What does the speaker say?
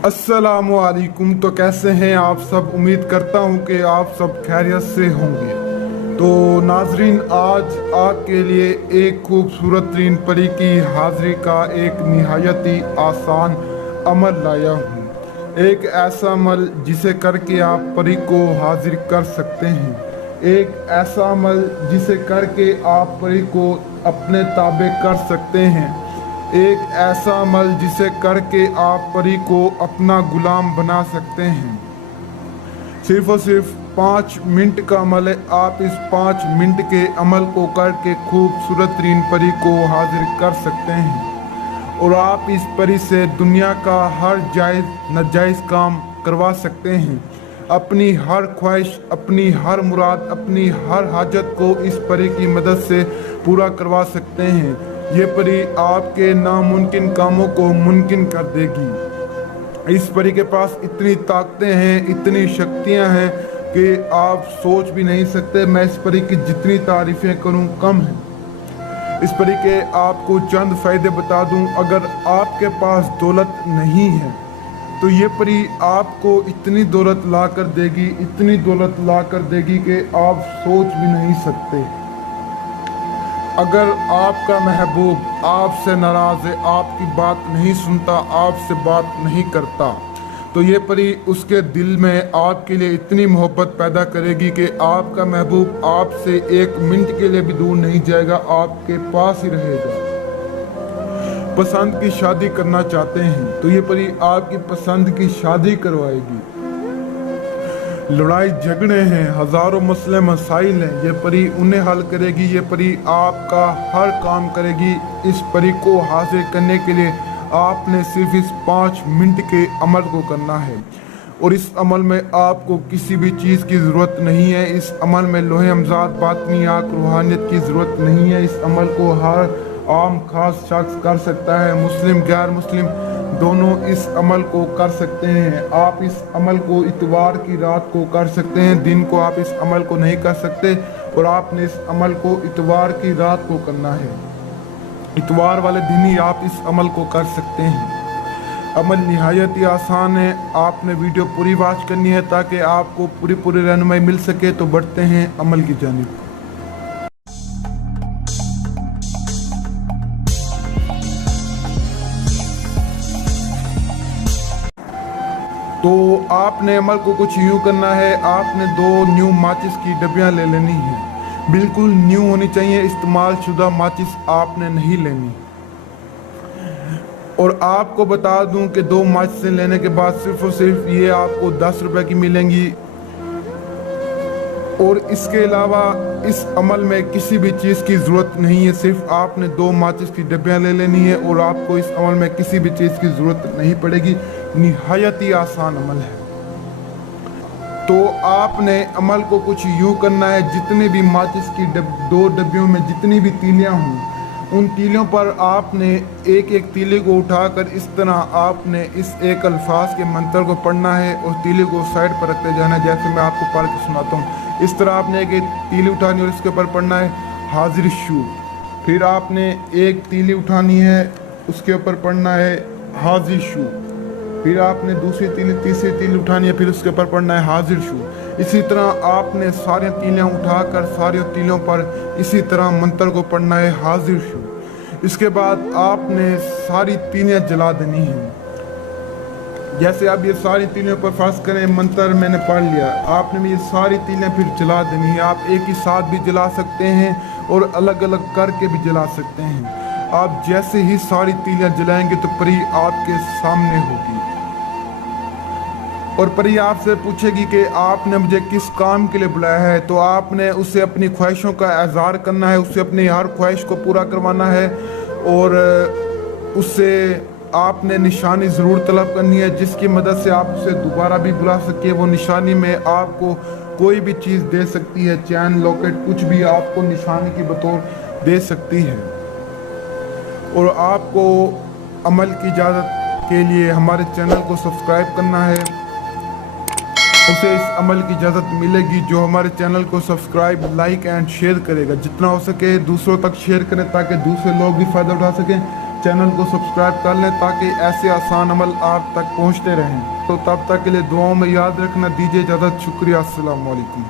अस्सलामु अलैकुम। तो कैसे हैं आप सब? उम्मीद करता हूं कि आप सब खैरियत से होंगे। तो नाजरीन, आज आपके लिए एक खूबसूरत तरीन परी की हाजिरी का एक निहायत ही आसान अमल लाया हूं। एक ऐसा अमल जिसे करके आप परी को हाजिर कर सकते हैं। एक ऐसा अमल जिसे करके आप परी को अपने ताबे कर सकते हैं। एक ऐसा अमल जिसे करके आप परी को अपना गुलाम बना सकते हैं। सिर्फ और सिर्फ 5 मिनट का अमल है। आप इस 5 मिनट के अमल को करके खूबसूरत तरीन परी को हाजिर कर सकते हैं और आप इस परी से दुनिया का हर जायज़ नाजायज़ काम करवा सकते हैं। अपनी हर ख्वाहिश, अपनी हर मुराद, अपनी हर हाजत को इस परी की मदद से पूरा करवा सकते हैं। ये परी आपके नामुमकिन कामों को मुमकिन कर देगी। इस परी के पास इतनी ताकतें हैं, इतनी शक्तियां हैं कि आप सोच भी नहीं सकते। मैं इस परी की जितनी तारीफ़ें करूं कम है। इस परी के आपको चंद फ़ायदे बता दूं। अगर आपके पास दौलत नहीं है तो ये परी आपको इतनी दौलत ला कर देगी, इतनी दौलत ला कर देगी कि आप सोच भी नहीं सकते। अगर आपका महबूब आपसे नाराज़ है, आपकी बात नहीं सुनता, आपसे बात नहीं करता, तो ये परी उसके दिल में आपके लिए इतनी मोहब्बत पैदा करेगी कि आपका महबूब आपसे 1 मिनट के लिए भी दूर नहीं जाएगा, आपके पास ही रहेगा। पसंद की शादी करना चाहते हैं तो ये परी आपकी पसंद की शादी करवाएगी। लड़ाई झगड़े हैं, हज़ारों मसले मसाइल हैं, ये परी उन्हें हल करेगी। ये परी आपका हर काम करेगी। इस परी को हासिल करने के लिए आपने सिर्फ इस 5 मिनट के अमल को करना है और इस अमल में आपको किसी भी चीज़ की ज़रूरत नहीं है। इस अमल में लोहे अमजाद बातनी आँख रूहानियत की ज़रूरत नहीं है। इस अमल को हर आम खास शख्स कर सकता है। मुस्लिम गैर मुस्लिम दोनों इस अमल को कर सकते हैं। आप इस अमल को इतवार की रात को कर सकते हैं, दिन को आप इस अमल को नहीं कर सकते और आपने इस अमल को इतवार की रात को करना है। इतवार वाले दिन ही आप इस अमल को कर सकते हैं। अमल निहायत ही आसान है। आपने वीडियो पूरी वॉच करनी है ताकि आपको पूरी रहनुमाई मिल सके। तो बढ़ते हैं अमल की जानिब। तो आपने अमल को कुछ यूँ करना है। आपने 2 न्यू माचिस की डब्बियाँ ले लेनी है। बिल्कुल न्यू होनी चाहिए, इस्तेमाल शुदा माचिस आपने नहीं लेनी। और आपको बता दूं कि 2 माचिस लेने के बाद सिर्फ और सिर्फ ये आपको 10 रुपए की मिलेंगी। और इसके अलावा इस अमल में किसी भी चीज़ की ज़रूरत नहीं है। सिर्फ आपने 2 माचिस की डब्बियाँ ले लेनी है और आपको इस अमल में किसी भी चीज़ की ज़रूरत नहीं पड़ेगी। निहायत ही आसान अमल है। तो आपने अमल को कुछ यूँ करना है, जितने भी माचिस की 2 डब्बियों में जितनी भी तीलियाँ हों, उन तीलियों पर आपने एक तीली को उठाकर इस तरह आपने इस एक अल्फाज के मंत्र को पढ़ना है और तीली को साइड पर रखते जाना है। जैसे मैं आपको पढ़ के सुनाता हूँ। इस तरह आपने एक तीली उठानी और इसके ऊपर पढ़ना है हाजिर शू। फिर आपने एक तीली उठानी है, उसके ऊपर पढ़ना है हाजिर शू। फिर आपने दूसरी तीली, तीसरी तीली उठानी है, फिर उसके ऊपर पढ़ना है हाजिर शू। इसी तरह आपने सारी तीलियाँ उठाकर सारी तीलियों पर इसी तरह मंत्र को पढ़ना है हाजिर शू। इसके बाद आपने सारी तीलियाँ जला देनी हैं। जैसे आप ये सारी तीलियों पर फर्ज करें मंत्र मैंने पढ़ लिया, आपने भी ये सारी तीलियाँ फिर जला देनी है। आप एक ही साथ भी जला सकते हैं और अलग अलग करके भी जला सकते हैं। आप जैसे ही सारी तीलियाँ जलाएंगे तो परी आपके सामने होगी और परी आपसे पूछेगी कि आपने मुझे किस काम के लिए बुलाया है। तो आपने उससे अपनी ख्वाहिशों का इज़हार करना है, उससे अपनी हर ख्वाहिश को पूरा करवाना है और उससे आपने निशानी ज़रूर तलब करनी है जिसकी मदद से आप उसे दोबारा भी बुला सके। वो निशानी में आपको कोई भी चीज़ दे सकती है, चैन, लॉकेट, कुछ भी आपको निशानी की बतौर दे सकती है। और आपको अमल की इजाज़त के लिए हमारे चैनल को सब्सक्राइब करना है। उसे इस अमल की इजाज़त मिलेगी जो हमारे चैनल को सब्सक्राइब, लाइक एंड शेयर करेगा। जितना हो सके दूसरों तक शेयर करें ताकि दूसरे लोग भी फ़ायदा उठा सकें। चैनल को सब्सक्राइब कर लें ताकि ऐसे आसान अमल आप तक पहुंचते रहें। तो तब तक के लिए दुआओं में याद रखना। दीजिए इजाज़त। शुक्रिया। अस्सलाम वालेकुम।